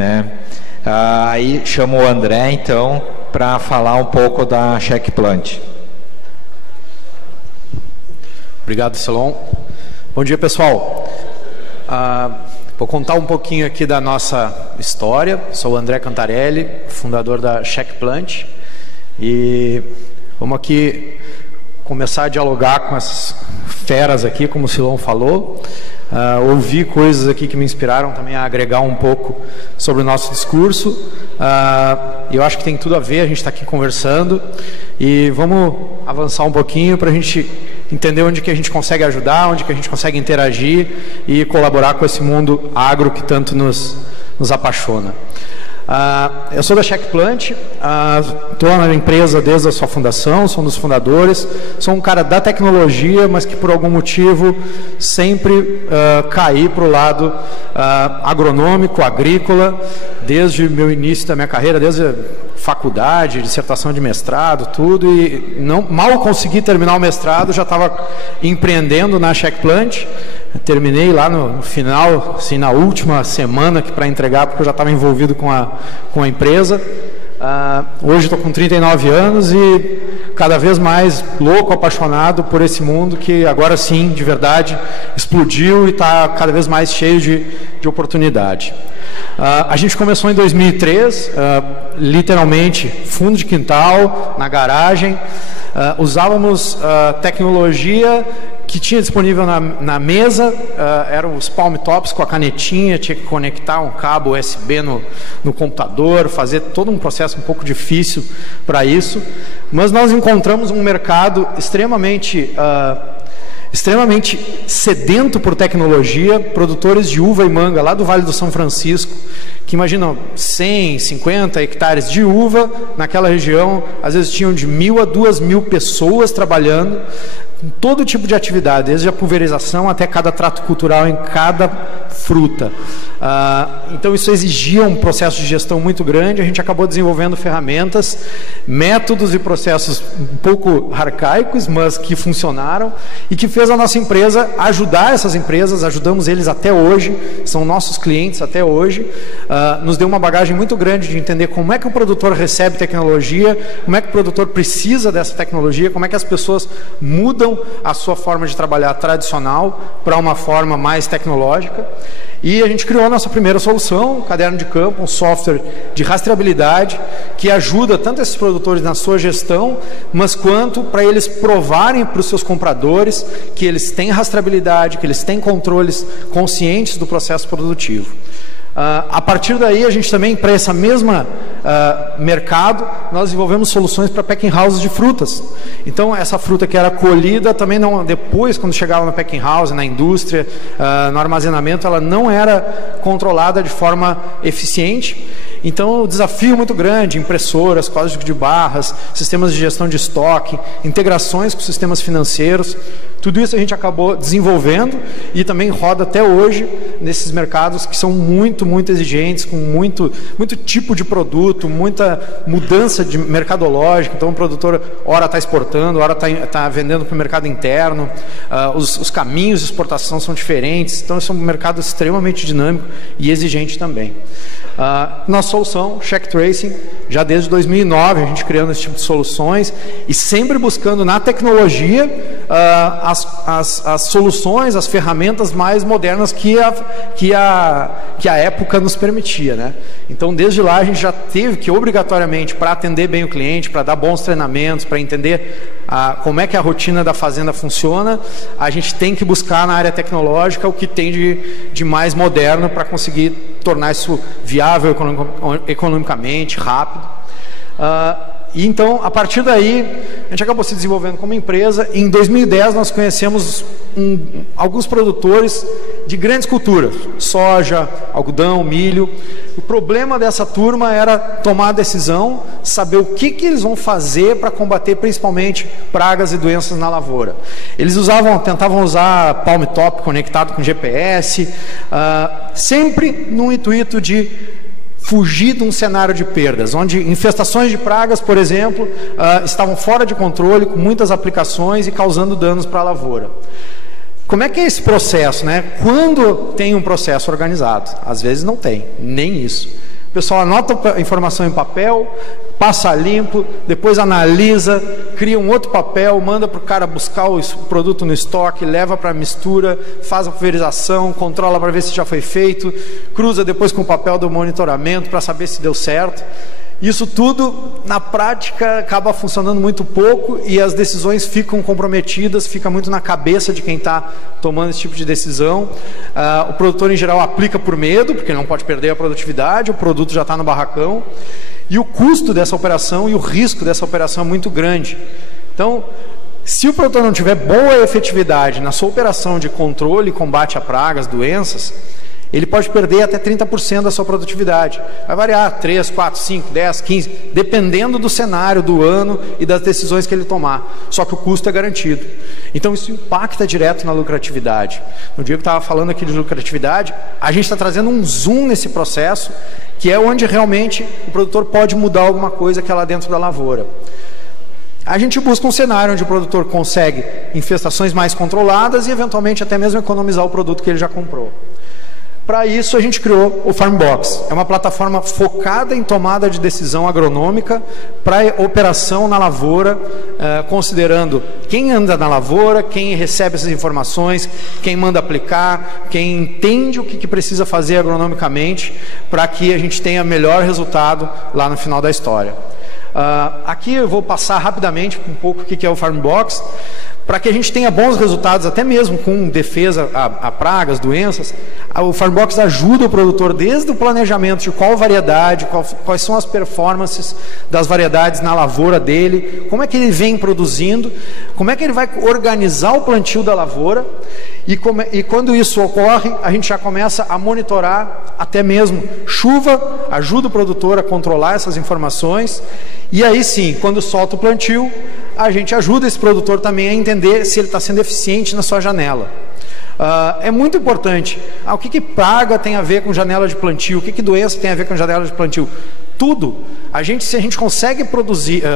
né? Aí chamo o André, então, para falar um pouco da Checkplant. Obrigado, Silon. Bom dia, pessoal. Vou contar um pouquinho aqui da nossa história. Sou o André Cantarelli, fundador da Checkplant, e vamos aqui começar a dialogar com essas feras aqui, como o Silon falou. Ouvi coisas aqui que me inspiraram também a agregar um pouco sobre o nosso discurso. Eu acho que tem tudo a ver, a gente está aqui conversando, e vamos avançar um pouquinho para a gente entender onde que a gente consegue ajudar, onde que a gente consegue interagir e colaborar com esse mundo agro que tanto nos apaixona. Eu sou da Checkplant, estou na empresa desde a sua fundação, sou um dos fundadores, sou um cara da tecnologia, mas que por algum motivo sempre caí para o lado agronômico, agrícola, desde o meu início da minha carreira, desde a faculdade, dissertação de mestrado, tudo, e mal consegui terminar o mestrado, já estava empreendendo na Checkplant. Terminei lá no final, assim, na última semana para entregar, porque eu já estava envolvido com a empresa. Hoje estou com 39 anos e cada vez mais louco, apaixonado por esse mundo que agora sim, de verdade, explodiu e está cada vez mais cheio de oportunidade. A gente começou em 2003, literalmente fundo de quintal, na garagem. Usávamos tecnologia que tinha disponível na mesa, eram os palm tops com a canetinha, tinha que conectar um cabo USB no computador, fazer todo um processo um pouco difícil para isso, mas nós encontramos um mercado extremamente sedento por tecnologia, produtores de uva e manga lá do Vale do São Francisco, que imaginam 100, 50 hectares de uva naquela região, às vezes tinham de 1.000 a 2.000 pessoas trabalhando, com todo tipo de atividade, desde a pulverização até cada trato cultural em cada fruta. Então isso exigia um processo de gestão muito grande. A gente acabou desenvolvendo ferramentas, métodos e processos um pouco arcaicos, mas que funcionaram e que fez a nossa empresa ajudar essas empresas. Ajudamos eles até hoje, são nossos clientes até hoje. Nos deu uma bagagem muito grande de entender como é que o produtor recebe tecnologia, como é que o produtor precisa dessa tecnologia, como é que as pessoas mudam a sua forma de trabalhar tradicional para uma forma mais tecnológica. E a gente criou a nossa primeira solução, o Caderno de Campo, um software de rastreabilidade que ajuda tanto esses produtores na sua gestão, mas quanto para eles provarem para os seus compradores que eles têm rastreabilidade, que eles têm controles conscientes do processo produtivo. A partir daí, a gente também, para essa mesma mercado, nós desenvolvemos soluções para packing houses de frutas. Então, essa fruta que era colhida, também não, depois, quando chegava no packing house, na indústria, no armazenamento, ela não era controlada de forma eficiente. Então, o desafio muito grande, impressoras, código de barras, sistemas de gestão de estoque, integrações com sistemas financeiros, tudo isso a gente acabou desenvolvendo e também roda até hoje nesses mercados que são muito, muito exigentes, com muito tipo de produto, muita mudança de mercadológica. Então, o produtor, ora está exportando, ora está vendendo para o mercado interno, os caminhos de exportação são diferentes, então, esse é um mercado extremamente dinâmico e exigente também. Nossa solução, Check Tracing, já desde 2009 a gente criando esse tipo de soluções e sempre buscando na tecnologia as soluções, as ferramentas mais modernas que a época nos permitia, né? Então, desde lá a gente já teve que obrigatoriamente, para atender bem o cliente, para dar bons treinamentos, para entender como é que a rotina da fazenda funciona, a gente tem que buscar na área tecnológica o que tem de mais moderno para conseguir tornar isso viável economicamente, rápido. E então, a partir daí, a gente acabou se desenvolvendo como empresa. Em 2010, nós conhecemos alguns produtores de grandes culturas, soja, algodão, milho. O problema dessa turma era tomar a decisão, saber o que eles vão fazer para combater principalmente pragas e doenças na lavoura. Eles tentavam usar palm top conectado com GPS, sempre no intuito de fugir de um cenário de perdas, onde infestações de pragas, por exemplo, estavam fora de controle, com muitas aplicações e causando danos para a lavoura. Como é que é esse processo, né? Quando tem um processo organizado? Às vezes não tem, nem isso. O pessoal anota a informação em papel, passa limpo, depois analisa, cria um outro papel, manda para o cara buscar o produto no estoque, leva para a mistura, faz a pulverização, controla para ver se já foi feito, cruza depois com o papel do monitoramento para saber se deu certo. Isso tudo, na prática, acaba funcionando muito pouco e as decisões ficam comprometidas, fica muito na cabeça de quem está tomando esse tipo de decisão. O produtor, em geral, aplica por medo, porque ele não pode perder a produtividade, o produto já está no barracão. E o custo dessa operação e o risco dessa operação é muito grande. Então, se o produtor não tiver boa efetividade na sua operação de controle e combate a pragas, doenças, ele pode perder até 30% da sua produtividade. Vai variar 3, 4, 5, 10, 15, dependendo do cenário, do ano e das decisões que ele tomar. Só que o custo é garantido. Então isso impacta direto na lucratividade. No dia que eu estava falando aqui de lucratividade, a gente está trazendo um zoom nesse processo, que é onde realmente o produtor pode mudar alguma coisa que é lá dentro da lavoura. A gente busca um cenário onde o produtor consegue infestações mais controladas e eventualmente até mesmo economizar o produto que ele já comprou. Para isso a gente criou o FarmBox. É uma plataforma focada em tomada de decisão agronômica para operação na lavoura, considerando quem anda na lavoura, quem recebe essas informações, quem manda aplicar, quem entende o que precisa fazer agronomicamente para que a gente tenha melhor resultado lá no final da história. Aqui eu vou passar rapidamente um pouco o que é o FarmBox, para que a gente tenha bons resultados, até mesmo com defesa a pragas, doenças. O FarmBox ajuda o produtor desde o planejamento de qual variedade, quais são as performances das variedades na lavoura dele, como é que ele vem produzindo, como é que ele vai organizar o plantio da lavoura, e quando isso ocorre, a gente já começa a monitorar até mesmo chuva, ajuda o produtor a controlar essas informações, e aí sim, quando solta o plantio, a gente ajuda esse produtor também a entender se ele está sendo eficiente na sua janela. É muito importante. O que praga tem a ver com janela de plantio? O que doença tem a ver com janela de plantio? Tudo. Se a gente consegue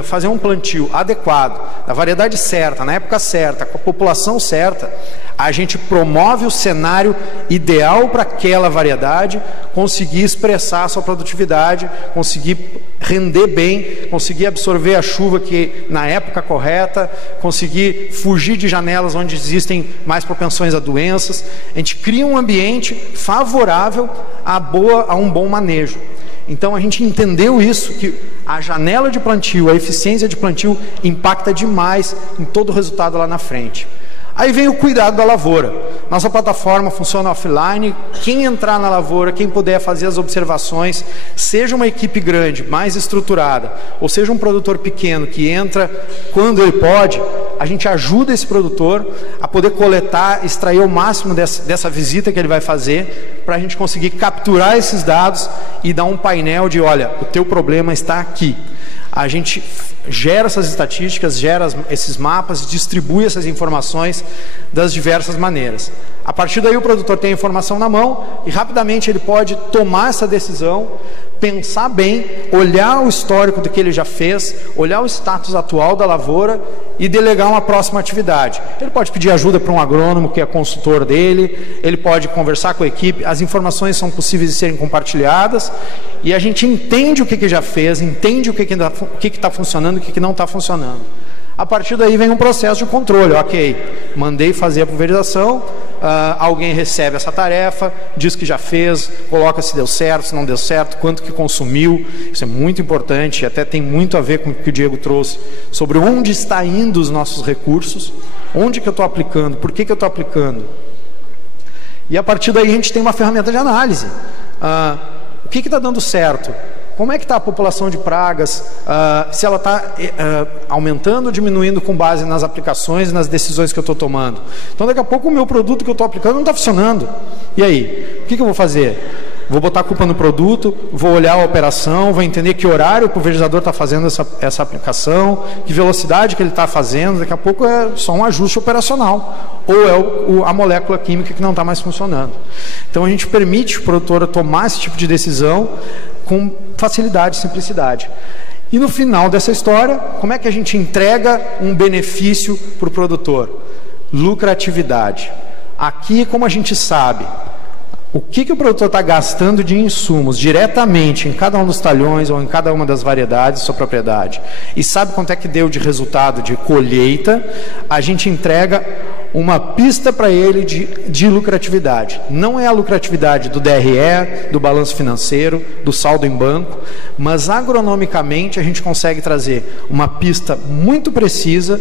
fazer um plantio adequado, na variedade certa, na época certa, com a população certa, a gente promove o cenário ideal para aquela variedade, conseguir expressar a sua produtividade, conseguir render bem, conseguir absorver a chuva na época correta, conseguir fugir de janelas onde existem mais propensões a doenças. A gente cria um ambiente favorável a um bom manejo. Então a gente entendeu isso, que a janela de plantio, a eficiência de plantio impacta demais em todo o resultado lá na frente. Aí vem o cuidado da lavoura. Nossa plataforma funciona offline. Quem entrar na lavoura, quem puder fazer as observações, seja uma equipe grande, mais estruturada, ou seja um produtor pequeno que entra quando ele pode, a gente ajuda esse produtor a poder coletar, extrair o máximo dessa visita que ele vai fazer, para a gente conseguir capturar esses dados e dar um painel de, olha, o teu problema está aqui. A gente gera essas estatísticas, gera esses mapas, distribui essas informações das diversas maneiras. A partir daí o produtor tem a informação na mão e rapidamente ele pode tomar essa decisão, pensar bem, olhar o histórico do que ele já fez, olhar o status atual da lavoura e delegar uma próxima atividade. Ele pode pedir ajuda para um agrônomo que é consultor dele, ele pode conversar com a equipe, as informações são possíveis de serem compartilhadas e a gente entende o que já fez, entende o que está funcionando e o que não está funcionando. A partir daí vem um processo de controle. Ok, mandei fazer a pulverização, alguém recebe essa tarefa, diz que já fez, coloca se deu certo, se não deu certo, quanto que consumiu. Isso é muito importante, até tem muito a ver com o que o Diego trouxe sobre onde está indo os nossos recursos, onde que eu estou aplicando, por que eu estou aplicando. E a partir daí a gente tem uma ferramenta de análise. O que está dando certo? Como é que está a população de pragas, se ela está aumentando ou diminuindo com base nas aplicações e nas decisões que eu estou tomando. Então daqui a pouco o meu produto que eu estou aplicando não está funcionando. E aí? O que eu vou fazer? Vou botar a culpa no produto, vou olhar a operação, vou entender que horário o pulverizador está fazendo essa aplicação, que velocidade que ele está fazendo, daqui a pouco é só um ajuste operacional, ou é a molécula química que não está mais funcionando. Então a gente permite o produtor tomar esse tipo de decisão com facilidade e simplicidade. E no final dessa história, como é que a gente entrega um benefício para o produtor? Lucratividade. Aqui, como a gente sabe, o que o produtor está gastando de insumos diretamente em cada um dos talhões ou em cada uma das variedades de sua propriedade, e sabe quanto é que deu de resultado de colheita, a gente entrega uma pista para ele de lucratividade. Não é a lucratividade do DRE, do balanço financeiro, do saldo em banco, mas agronomicamente a gente consegue trazer uma pista muito precisa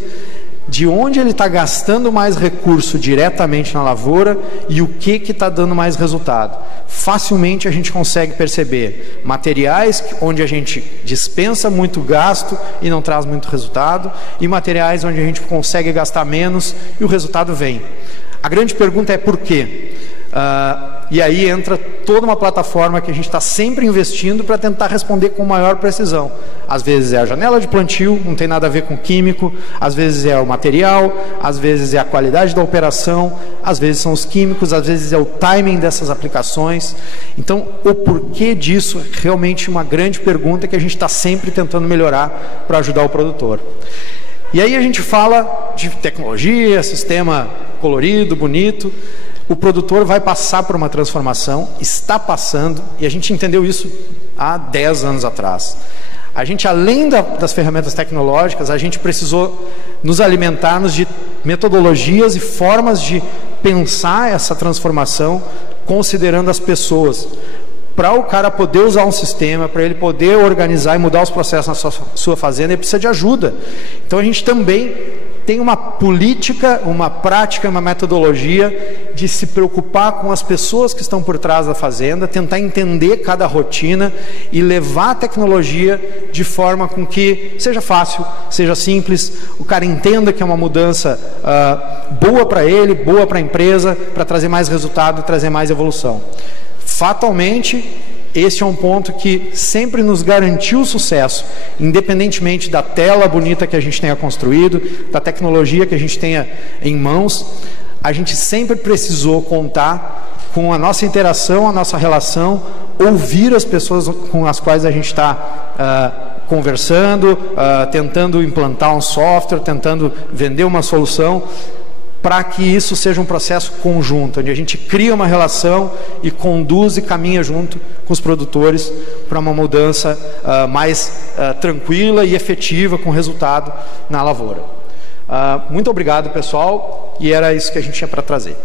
de onde ele está gastando mais recurso diretamente na lavoura e o que está dando mais resultado. Facilmente a gente consegue perceber materiais onde a gente dispensa muito gasto e não traz muito resultado, e materiais onde a gente consegue gastar menos e o resultado vem. A grande pergunta é por quê? E aí entra toda uma plataforma que a gente está sempre investindo para tentar responder com maior precisão. Às vezes é a janela de plantio, não tem nada a ver com químico, às vezes é o material, às vezes é a qualidade da operação, às vezes são os químicos, às vezes é o timing dessas aplicações. Então, o porquê disso é realmente uma grande pergunta que a gente está sempre tentando melhorar para ajudar o produtor. E aí a gente fala de tecnologia, sistema colorido, bonito. O produtor vai passar por uma transformação, está passando, e a gente entendeu isso há 10 anos atrás. A gente, além das ferramentas tecnológicas, a gente precisou nos alimentarmos de metodologias e formas de pensar essa transformação, considerando as pessoas. Para o cara poder usar um sistema, para ele poder organizar e mudar os processos na sua fazenda, ele precisa de ajuda. Então a gente também tem uma política, uma prática, uma metodologia de se preocupar com as pessoas que estão por trás da fazenda, tentar entender cada rotina e levar a tecnologia de forma com que seja fácil, seja simples, o cara entenda que é uma mudança boa para ele, boa para a empresa, para trazer mais resultado e trazer mais evolução. Fatalmente, esse é um ponto que sempre nos garantiu o sucesso, independentemente da tela bonita que a gente tenha construído, da tecnologia que a gente tenha em mãos. A gente sempre precisou contar com a nossa interação, a nossa relação, ouvir as pessoas com as quais a gente está conversando, tentando implantar um software, tentando vender uma solução, para que isso seja um processo conjunto, onde a gente cria uma relação e conduz e caminha junto com os produtores para uma mudança mais tranquila e efetiva, com resultado na lavoura. Muito obrigado, pessoal, e era isso que a gente tinha para trazer.